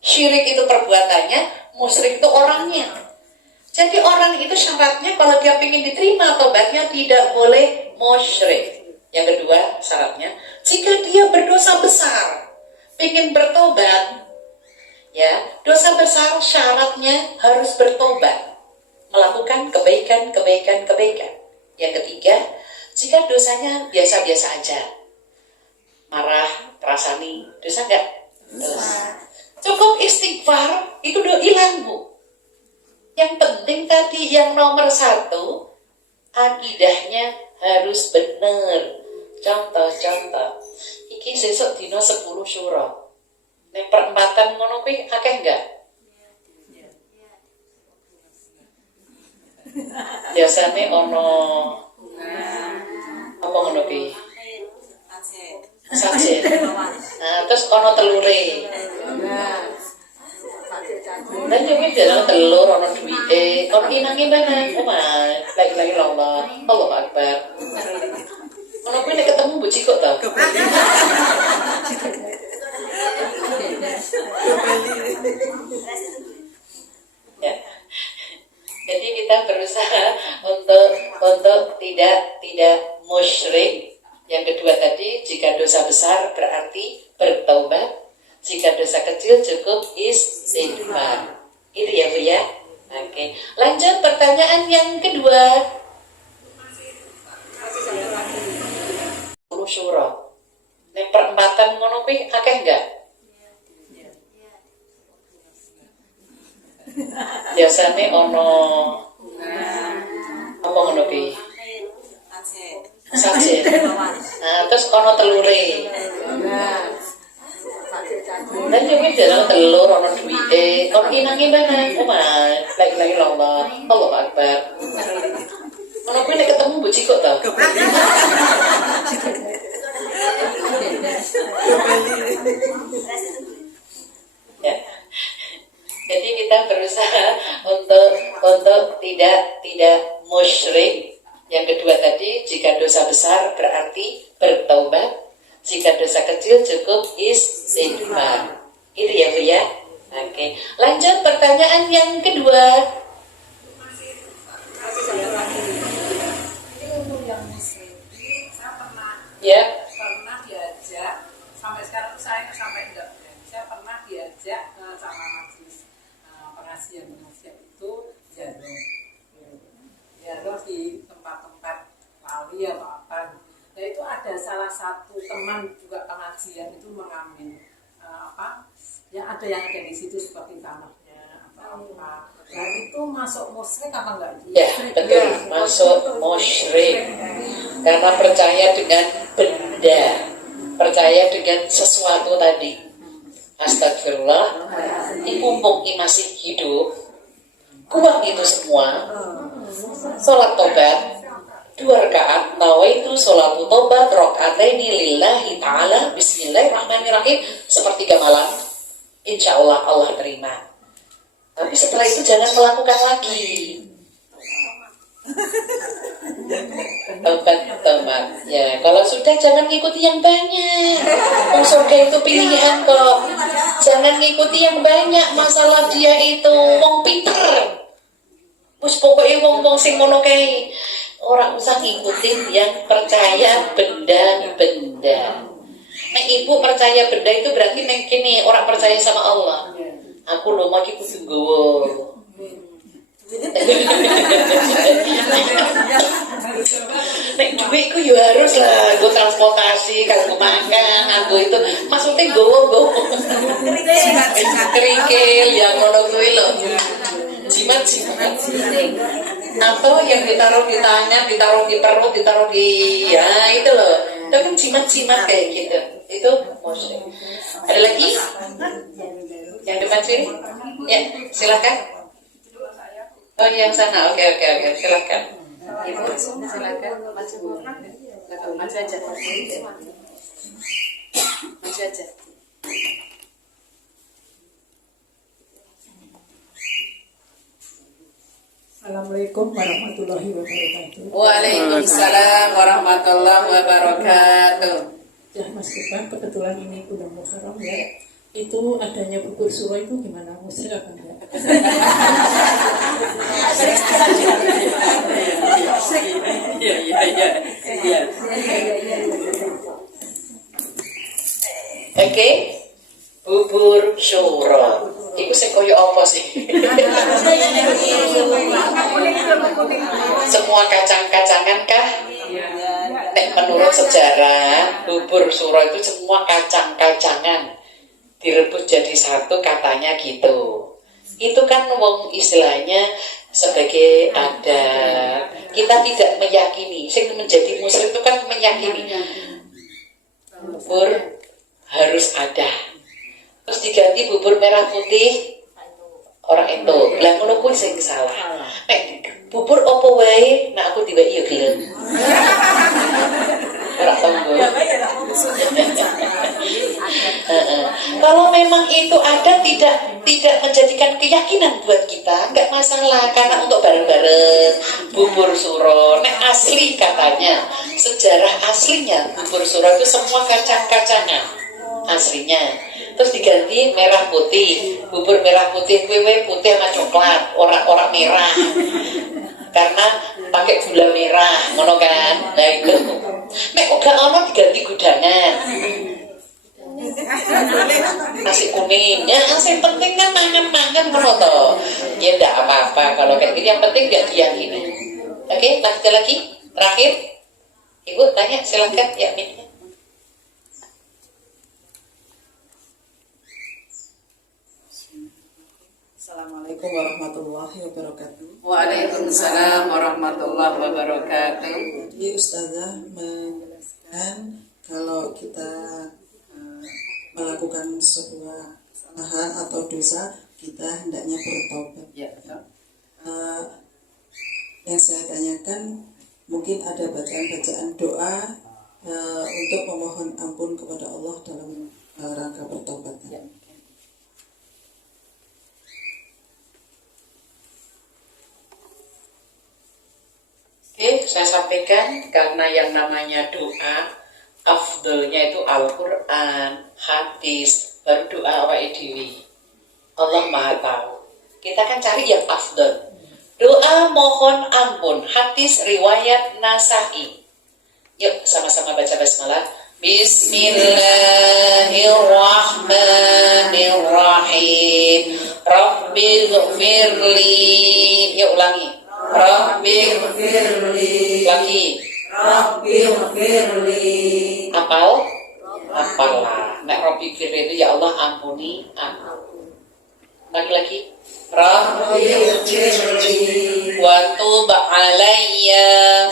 Syirik itu perbuatannya, musyrik itu orangnya. Jadi orang itu syaratnya kalau dia ingin diterima tobatnya tidak boleh musyrik. Yang kedua syaratnya, jika dia berdosa besar, ingin bertobat, ya, dosa besar syaratnya harus bertobat, melakukan kebaikan. Yang ketiga, jika dosanya biasa-biasa aja, marah, terasani, dosa enggak? Dosa. Cukup istighfar, itu udah hilang Bu. Yang penting tadi yang nomor 1, akidahnya harus benar. Contoh, iki sesuk dino 10 syuro. Nek perempatan ngono kuwi akeh enggak? Biasanya ono apa ngono ki? Sajen. Nah, terus ono telure. Dan juga jalan telur ono duwite. Kon ki nang ngene, omah. Lagi Allah. Allahu Akbar. Ono kuwi nek ketemu boji kok ta? Ya. Jadi kita berusaha untuk tidak musyrik. Yang kedua tadi, jika dosa besar berarti bertaubat. Jika dosa kecil cukup istighfar. Itu ya Bu ya. Oke. Lanjut pertanyaan yang kedua. Syura. Nek perempatan ngono kuwi akeh enggak? Biasane ono apa ngono kuwi? Sajen. Nah, terus ono telure. Dan juga jalan telur, ono duwite, ono inang-inangan. Oh my, lagi Allah, Allahu Akbar. Ono kuwi nek ketemu Bu Ciko tau. Ya. Jadi kita berusaha untuk tidak musyrik. Yang kedua tadi, jika dosa besar berarti bertaubat. Jika dosa kecil cukup istighfar. Itu ya Bu ya. Oke. Lanjut pertanyaan yang kedua. Ya. Pernah diajak sampai sekarang saya enggak. Saya pernah diajak sama majelis pengajian itu jarum di tempat-tempat wali atau apa. Nah itu ada salah satu teman juga pengajian itu mengambil ya ada yang ada di situ seperti tanahnya atau apa. Nah itu masuk musyrik apa enggak? Ya betul, masuk musyrik karena percaya dengan benda, percaya dengan sesuatu tadi. Astagfirullah, ini mumpung masih hidup, kuat itu semua. Sholat tobat 2 rakaat, nawaitu sholatu tobat rakaataini lillahi ta'ala bismillahirrahmanirrahim sepertiga malam, insya Allah Allah terima. Tapi setelah itu jangan melakukan lagi. Tobat. Ya, kalau sudah jangan ngikuti yang banyak. Surga itu pilihan kok. Jangan ngikuti yang banyak. Masalah dia itu wong pinter. Wis pokoknya wong sing ngono kae. Orang usah ngikutin yang percaya benda-benda. Nah, ibu percaya benda itu berarti neng kene orang percaya sama Allah. Aku lho mau iki kudu nggowo. Nek duitku ya harus lah, gue transportasi, kalau makan, aku itu maksudnya gue kerikil, yang ngono gue loh, jimat, atau yang ditaruh di tangan, ditaruh di perut, ditaruh di, ya itu loh, itu kan jimat kayak gitu, itu musyrik. Ada lagi? Yang depan sini? Ya, silakan. Oh yang sana, oke, silakan. Ibu, silakan maju aja. Assalamualaikum warahmatullahi wabarakatuh. Waalaikumsalam warahmatullahi wabarakatuh. Ya Mas Ivan, kebetulan ini bulan Muharram ya. Itu adanya bubur suro itu gimana? Musyrik apa enggak? Iya. Oke, bubur syuro. Iku sing koyo apa sih? Semua kacang-kacangan kah? Nek menurut sejarah, bubur syuro itu semua kacang-kacangan direbus jadi satu katanya gitu. Itu kan wong istilahnya sebagai adat. Kita tidak meyakini. Sing menjadi musyrik itu kan meyakini bubur harus ada. Terus diganti bubur merah putih orang itu. Lah ngono kuwi sing salah. Nek bubur opo wae, nah aku tiba-tiba ya gelem. Ora tanggo. Kalau memang itu ada tidak menjadikan keyakinan buat kita, nggak masalah karena untuk bareng-bareng bubur suro. Nek asli katanya sejarah aslinya bubur suro itu semua kacang-kacangan aslinya. Terus diganti merah putih, bubur merah putih, kue putih sama coklat, orang merah, karena pakai gula merah, ngono kan? Nah itu, nek uga ono diganti gudangan, nasi kuning amin. Ya, yang penting kan mangan-mangan foto. Ya enggak apa-apa kalau kayak gitu. Yang penting enggak diyakini. Oke, lanjut lagi. Terakhir, Ibu tanya silakan ya Min. Assalamualaikum warahmatullahi wabarakatuh. Waalaikumsalam warahmatullahi wabarakatuh. Tadi Ustazah menjelaskan kalau kita melakukan sebuah kesalahan atau dosa, kita hendaknya bertobat. Ya, betul. Yang saya tanyakan, mungkin ada bacaan-bacaan doa untuk memohon ampun kepada Allah dalam rangka bertobat. Ya. Oke, saya sampaikan karena yang namanya doa, afdolnya itu Al-Quran, hadis, baru doa awake dhewe. Allah Maha Tahu. Kita kan cari yang afdol. Doa mohon ampun, hadis riwayat Nasa'i. Yuk sama-sama baca basmalah. Bismillahirrahmanirrahim. Rabbighfirli. Yuk ulangi. Rabbighfirli. Lagi. Rabbighfirli. Apal? Apalah. Nek Rabbighfirli itu ya Allah ampuni aku. Lagi-lagi. Rabbighfirli wa tub alayya.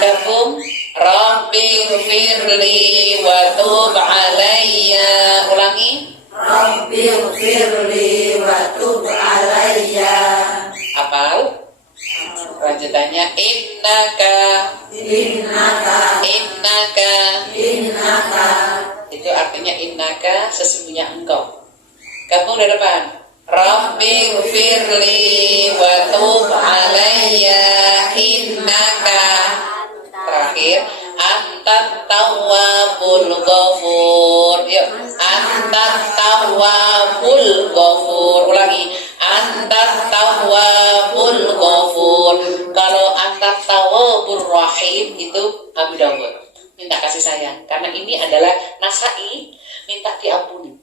Kafum. Rabbighfirli wa tub alayya. Ulangi. Rabbighfirli wa tub alayya. Apal? Lanjutannya innaka. Itu artinya innaka sesungguhnya engkau. Kamu di depan. Rabbighfirli wa tub alayya innaka. Terakhir, antat tawwabul ghafur. Yuk, antat tawwabul ghafur. Ulangi, antat tawwabul ghafur. Kalau antat tawwabur rahim itu Abu Dawud. Minta kasih sayang, karena ini adalah Nasa'i, minta diampuni.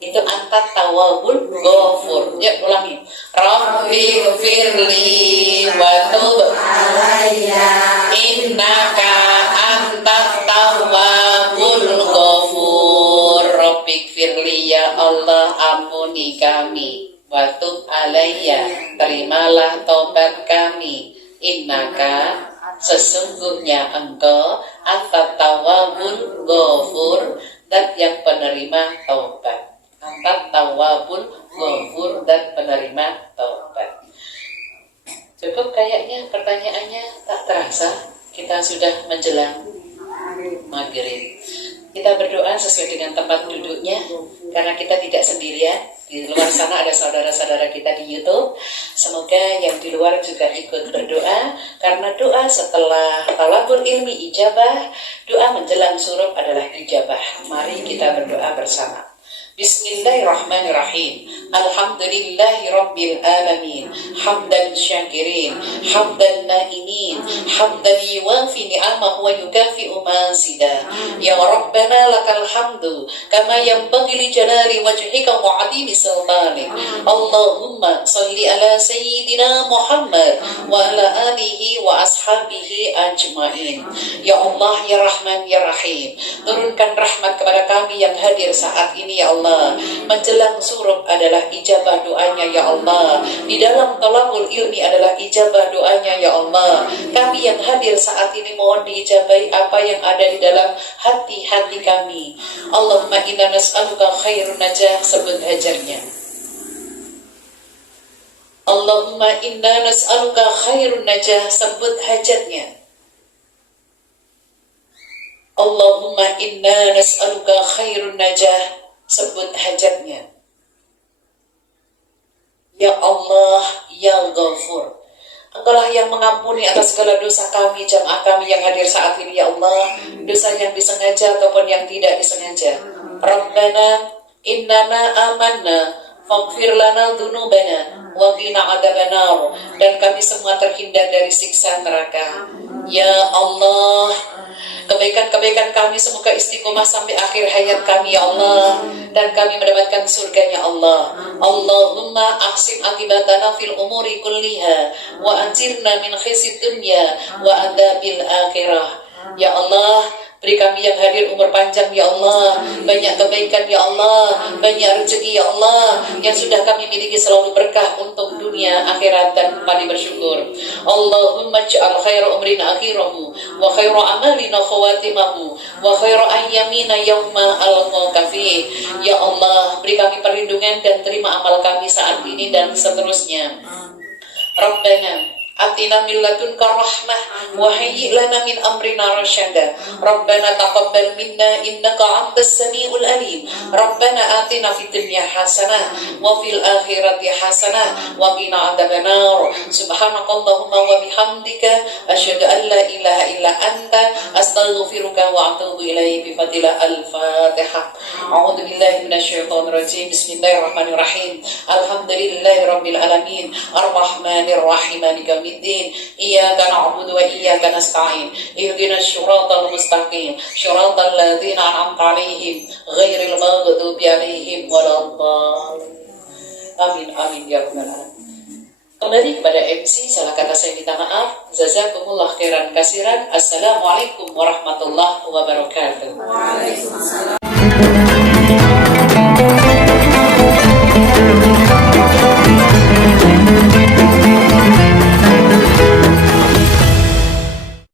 Itu antat tawwabul ghafur. Yuk ulangi. Rabbighfirli wa tub alayya innaka antat tawwabul ghafur. Rabbighfirli ya Allah ampuni kami. Wa tub alayya terimalah taubat kami. Innaka sesungguhnya engkau antat tawwabul ghafur, dan yang penerima taubat. Antat tawwabul ghafur, dan penerima taubat. Cukup kayaknya pertanyaannya, tak terasa kita sudah menjelang maghrib. Kita berdoa sesuai dengan tempat duduknya, karena kita tidak sendirian. Di luar sana ada saudara-saudara kita di YouTube. Semoga yang di luar juga ikut berdoa, karena doa setelah talabul ilmi ijabah, doa menjelang surup adalah ijabah. Mari kita berdoa bersama. Bismillahirrahmanirrahim. Alhamdulillahi Rabbil Alamin. Hamdan syakirin, hamdan na'imin, hamdan yuwafi ni'amahu wa yukafi'u mazida. Ya Rabbana lakal hamdu kama yanbaghi li jalali wajhika wa 'azimi sultanik. Allahumma salli ala sayyidina Muhammad wa ala alihi wa ashabihi ajmain. Ya Allah, ya Rahman, ya Rahim, turunkan rahmat kepada kami yang hadir saat ini ya Allah. Menjelang surup adalah ijabah doanya ya Allah. Di dalam talabul ilmi adalah ijabah doanya ya Allah. Kami yang hadir saat ini mohon diijabahi apa yang ada di dalam hati-hati kami. Allahumma inna nas'aluka khairun najah, sebut hajarnya. Allahumma inna nas'aluka khairun najah, sebut hajatnya. Allahumma inna nas'aluka khairun najah, sebut hajatnya. Ya Allah, ya Ghafur, Engkaulah yang mengampuni atas segala dosa kami, jamaah kami yang hadir saat ini ya Allah, dosa yang disengaja ataupun yang tidak disengaja. Rabbana innana amanna faghfir lana dzunubana wa qina adzabannar, dan kami semua terhindar dari siksa neraka. Ya Allah, kebaikan-kebaikan kami semoga istiqomah sampai akhir hayat kami ya Allah, dan kami mendapatkan surganya Allah. Allahumma ahsin akibatana fil umuri kulliha wa anjirna min khizyid dunya wa adzabil akhirah. Ya Allah, beri kami yang hadir umur panjang ya Allah, banyak kebaikan ya Allah, banyak rezeki ya Allah, yang sudah kami miliki selalu berkah untuk dunia akhirat dan kami bersyukur. Allahumma ja'al khaira umrina akhirahu wa khaira amalina khawatimahu wa khaira ayyamina yawma alqaka fi. Ya Allah, beri kami perlindungan dan terima amal kami saat ini dan seterusnya. Rabbana atina min ladunka rahmah wa hayyi lana min amrina rasyada. Rabbana taqabbal minna innaka antas samiul alim. Rabbana atina fid dunya hasanah wa fil akhirati hasanah wa qina adzabannar. Subhanakallahumma wa bihamdika asyhadu an la ilaha illa anta astaghfiruka wa atubu ilaik. Bi fadilah al-Fatihah. A'udzu billahi minasyaitonir rajim. Bismillahirrahmanirrahim. Alhamdulillahirabbil alamin. Arrahmanir rahim. Maliki iyyaka na'budu wa iyyaka nasta'in ihdinas siratal mustaqim siratal ladzina an'amta 'alaihim ghairil maghdubi 'alaihim waladdallin. Amin amin ya rabbal alamin. Kembali kepada MC, salah kata saya minta maaf. Jazakumullah khairan katsiran. Assalamualaikum warahmatullahi wabarakatuh. Waalaikumsalam.